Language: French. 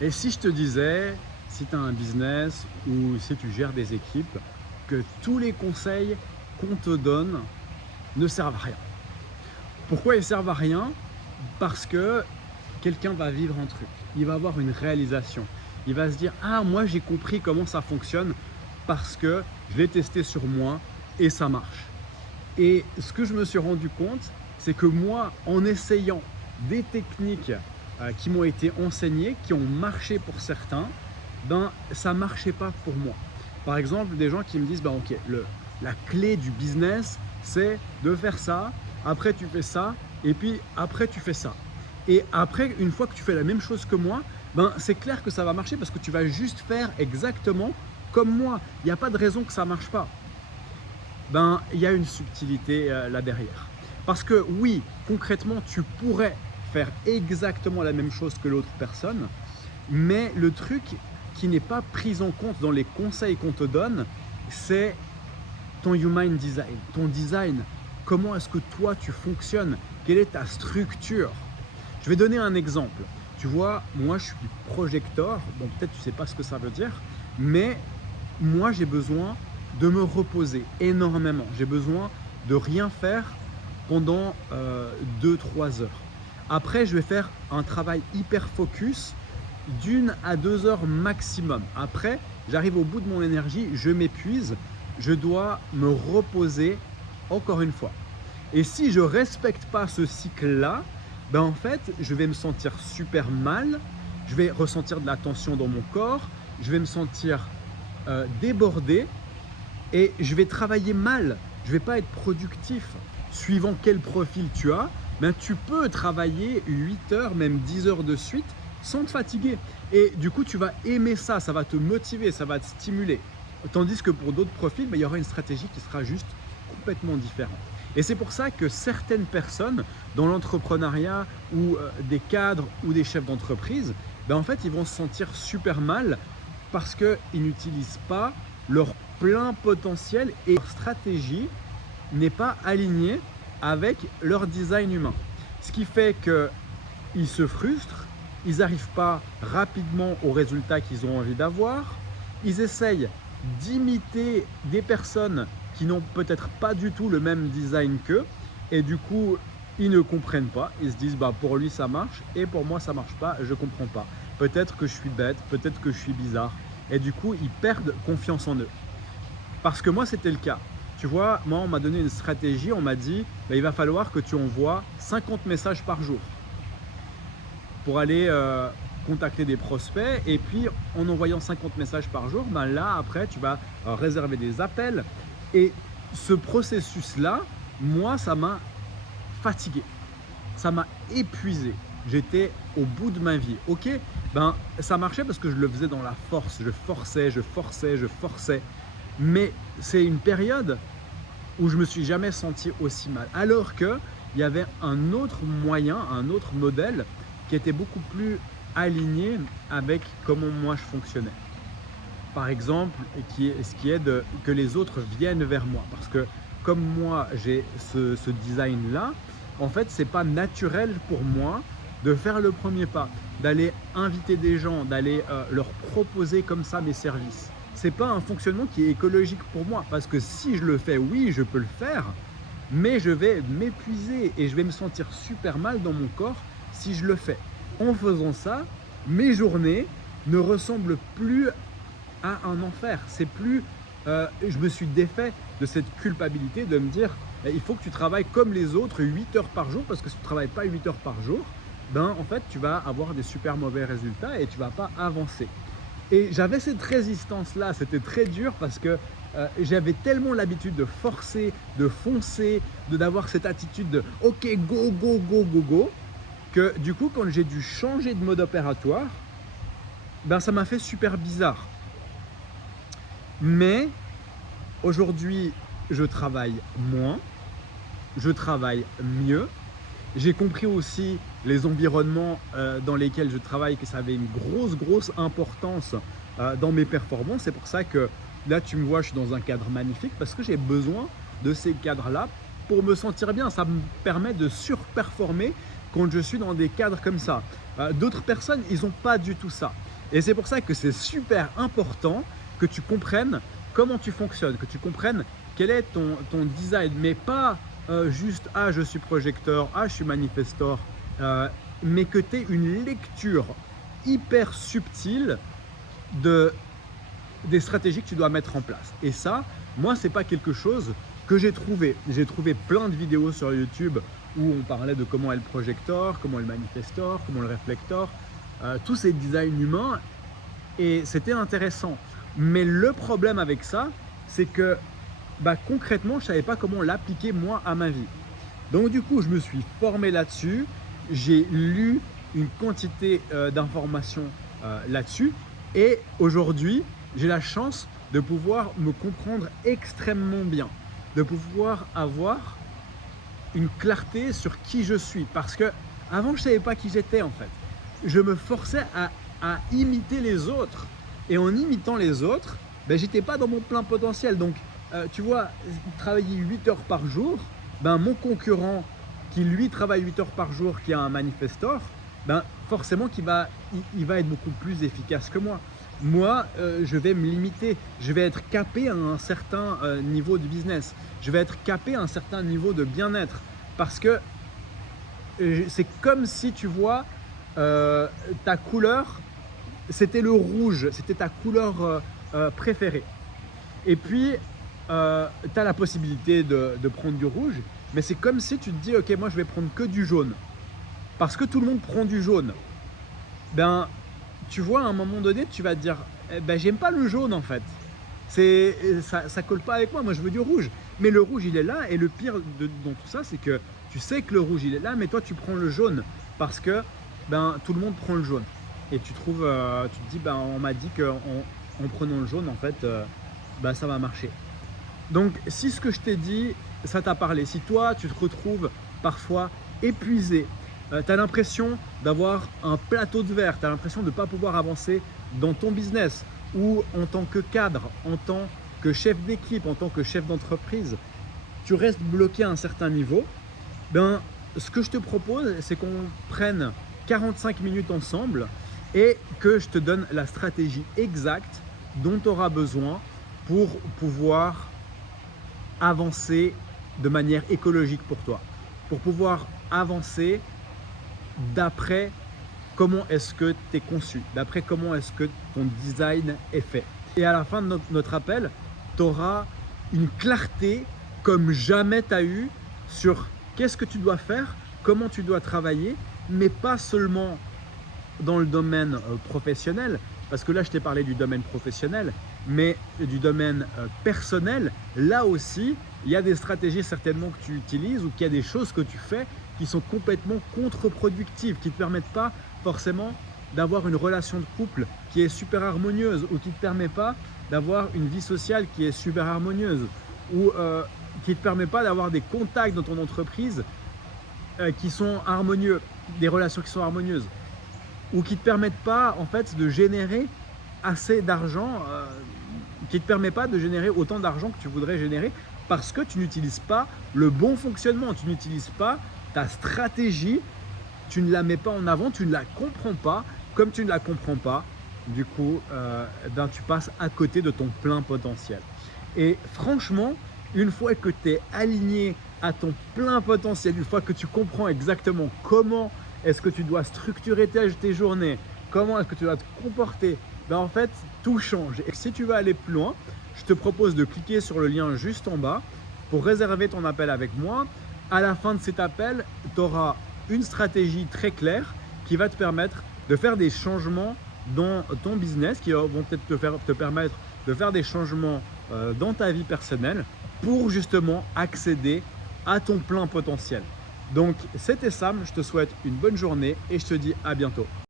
Et si je te disais, si tu as un business ou si tu gères des équipes, que tous les conseils qu'on te donne ne servent à rien. Pourquoi ils servent à rien? Parce que quelqu'un va vivre un truc, il va avoir une réalisation. Il va se dire: ah, moi j'ai compris comment ça fonctionne parce que je l'ai testé sur moi et ça marche. Et ce que je me suis rendu compte, c'est que moi, en essayant des techniques qui m'ont été enseignées, qui ont marché pour certains, ben ça ne marchait pas pour moi. Par exemple, des gens qui me disent: ben ok, la clé du business, c'est de faire ça, après tu fais ça, et puis après tu fais ça. Et après, une fois que tu fais la même chose que moi, ben c'est clair que ça va marcher parce que tu vas juste faire exactement comme moi. Il n'y a pas de raison que ça ne marche pas. Ben, il y a une subtilité là derrière. Parce que oui, concrètement, tu pourrais faire exactement la même chose que l'autre personne, mais le truc qui n'est pas pris en compte dans les conseils qu'on te donne, c'est ton human design, ton design. Comment est-ce que toi tu fonctionnes? Quelle est ta structure? Je vais donner un exemple. Tu vois, moi je suis projecteur, bon peut-être tu ne sais pas ce que ça veut dire, mais moi j'ai besoin de me reposer énormément. J'ai besoin de rien faire pendant 2-3 heures. Après, je vais faire un travail hyper focus d'1 à 2 heures maximum. Après, j'arrive au bout de mon énergie, je m'épuise, je dois me reposer encore une fois. Et si je ne respecte pas ce cycle-là, ben en fait, je vais me sentir super mal, je vais ressentir de la tension dans mon corps, je vais me sentir débordé et je vais travailler mal, je ne vais pas être productif. Suivant quel profil tu as, ben tu peux travailler 8 heures, même 10 heures de suite sans te fatiguer. Et du coup, tu vas aimer ça, ça va te motiver, ça va te stimuler. Tandis que pour d'autres profils, ben, il y aura une stratégie qui sera juste complètement différente. Et c'est pour ça que certaines personnes dans l'entrepreneuriat ou des cadres ou des chefs d'entreprise, ben en fait, ils vont se sentir super mal parce qu'ils n'utilisent pas leur plein potentiel et leur stratégie n'est pas alignée avec leur design humain. Ce qui fait qu'ils se frustrent, ils n'arrivent pas rapidement aux résultats qu'ils ont envie d'avoir, ils essayent d'imiter des personnes qui n'ont peut-être pas du tout le même design qu'eux et du coup ils ne comprennent pas, ils se disent bah pour lui ça marche et pour moi ça marche pas, je comprends pas. Peut-être que je suis bête, peut-être que je suis bizarre et du coup ils perdent confiance en eux. Parce que moi c'était le cas. Tu vois, moi on m'a donné une stratégie, on m'a dit bah, il va falloir que tu envoies 50 messages par jour pour aller contacter des prospects et puis en envoyant 50 messages par jour, ben là après tu vas réserver des appels et ce processus-là, moi ça m'a fatigué, ça m'a épuisé, j'étais au bout de ma vie. Ok, ben ça marchait parce que je le faisais dans la force, je forçais, je forçais, je forçais, mais c'est une période où je me suis jamais senti aussi mal, alors qu'il y avait un autre moyen, un autre modèle qui était beaucoup plus aligné avec comment moi je fonctionnais. Par exemple, ce qui est que les autres viennent vers moi. Parce que comme moi, j'ai ce design-là, en fait, ce n'est pas naturel pour moi de faire le premier pas, d'aller inviter des gens, d'aller leur proposer comme ça mes services. Ce n'est pas un fonctionnement qui est écologique pour moi. Parce que si je le fais, oui, je peux le faire, mais je vais m'épuiser et je vais me sentir super mal dans mon corps si je le fais. En faisant ça, mes journées ne ressemblent plus à un enfer. C'est plus, je me suis défait de cette culpabilité de me dire il faut que tu travailles comme les autres 8 heures par jour parce que si tu ne travailles pas 8 heures par jour, ben en fait tu vas avoir des super mauvais résultats et tu ne vas pas avancer. Et j'avais cette résistance-là, c'était très dur parce que j'avais tellement l'habitude de forcer, de foncer, d'avoir cette attitude de ok, go, go, go, go, go, que du coup, quand j'ai dû changer de mode opératoire, ben ça m'a fait super bizarre. Mais aujourd'hui, je travaille moins, je travaille mieux. J'ai compris aussi les environnements dans lesquels je travaille, que ça avait une grosse importance dans mes performances. C'est pour ça que là, tu me vois, je suis dans un cadre magnifique parce que j'ai besoin de ces cadres-là pour me sentir bien. Ça me permet de surperformer quand je suis dans des cadres comme ça. D'autres personnes, ils n'ont pas du tout ça. Et c'est pour ça que c'est super important que tu comprennes comment tu fonctionnes, que tu comprennes quel est ton design, mais pas juste « Ah, je suis projecteur, ah, je suis manifestor mais que tu aies une lecture hyper subtile des stratégies que tu dois mettre en place. Et ça, moi, c'est pas quelque chose que j'ai trouvé. J'ai trouvé plein de vidéos sur YouTube où on parlait de comment est le projecteur, comment est le manifestor, comment le réflecteur, tous ces designs humains, et c'était intéressant. Mais le problème avec ça, c'est que concrètement, je savais pas comment l'appliquer moi à ma vie. Donc du coup, je me suis formé là-dessus, j'ai lu une quantité d'informations là-dessus, et aujourd'hui, j'ai la chance de pouvoir me comprendre extrêmement bien, de pouvoir avoir une clarté sur qui je suis. Parce que avant, je ne savais pas qui j'étais en fait. Je me forçais à imiter les autres. Et en imitant les autres, j'étais pas dans mon plein potentiel. Donc, tu vois, travailler 8 heures par jour, mon concurrent qui lui travaille 8 heures par jour, qui a un manifestor, forcément il va être beaucoup plus efficace que moi. Moi, je vais me limiter, je vais être capé à un certain niveau de business, je vais être capé à un certain niveau de bien-être, parce que c'est comme si tu vois ta couleur, c'était le rouge, c'était ta couleur préférée. Et puis, tu as la possibilité de prendre du rouge, mais c'est comme si tu te dis, ok, moi je vais prendre que du jaune, parce que tout le monde prend du jaune. Tu vois, à un moment donné, tu vas te dire, j'aime pas le jaune en fait. Ça colle pas avec moi, moi je veux du rouge. Mais le rouge il est là, et le pire dans tout ça, c'est que tu sais que le rouge il est là, mais toi tu prends le jaune parce que tout le monde prend le jaune. Et tu te dis, on m'a dit qu'en prenant le jaune, en fait, ça va marcher. Donc si ce que je t'ai dit, ça t'a parlé, si toi tu te retrouves parfois épuisé, tu as l'impression d'avoir un plateau de verre, tu as l'impression de ne pas pouvoir avancer dans ton business, ou en tant que cadre, en tant que chef d'équipe, en tant que chef d'entreprise, tu restes bloqué à un certain niveau, ce que je te propose, c'est qu'on prenne 45 minutes ensemble et que je te donne la stratégie exacte dont tu auras besoin pour pouvoir avancer de manière écologique pour toi, pour pouvoir avancer d'après comment est-ce que tu es conçu, d'après comment est-ce que ton design est fait. Et à la fin de notre appel, tu auras une clarté comme jamais tu as eu sur qu'est-ce que tu dois faire, comment tu dois travailler, mais pas seulement dans le domaine professionnel, parce que là je t'ai parlé du domaine professionnel, mais du domaine personnel. Là aussi, il y a des stratégies certainement que tu utilises, ou qu'il y a des choses que tu fais qui sont complètement contre-productives, qui ne te permettent pas forcément d'avoir une relation de couple qui est super harmonieuse, ou qui ne te permet pas d'avoir une vie sociale qui est super harmonieuse, ou qui ne te permet pas d'avoir des contacts dans ton entreprise qui sont harmonieux, des relations qui sont harmonieuses, ou qui ne te permettent pas en fait de générer assez d'argent, qui ne te permet pas de générer autant d'argent que tu voudrais générer, parce que tu n'utilises pas le bon fonctionnement, tu n'utilises pas ta stratégie, tu ne la mets pas en avant, tu ne la comprends pas. Comme tu ne la comprends pas, du coup, tu passes à côté de ton plein potentiel. Et franchement, une fois que tu es aligné à ton plein potentiel, une fois que tu comprends exactement comment est-ce que tu dois structurer tes journées, comment est-ce que tu dois te comporter, en fait, tout change. Et si tu veux aller plus loin, je te propose de cliquer sur le lien juste en bas pour réserver ton appel avec moi. À la fin de cet appel, tu auras une stratégie très claire qui va te permettre de faire des changements dans ton business, qui vont peut-être te permettre de faire des changements dans ta vie personnelle pour justement accéder à ton plein potentiel. Donc c'était Sam, je te souhaite une bonne journée et je te dis à bientôt.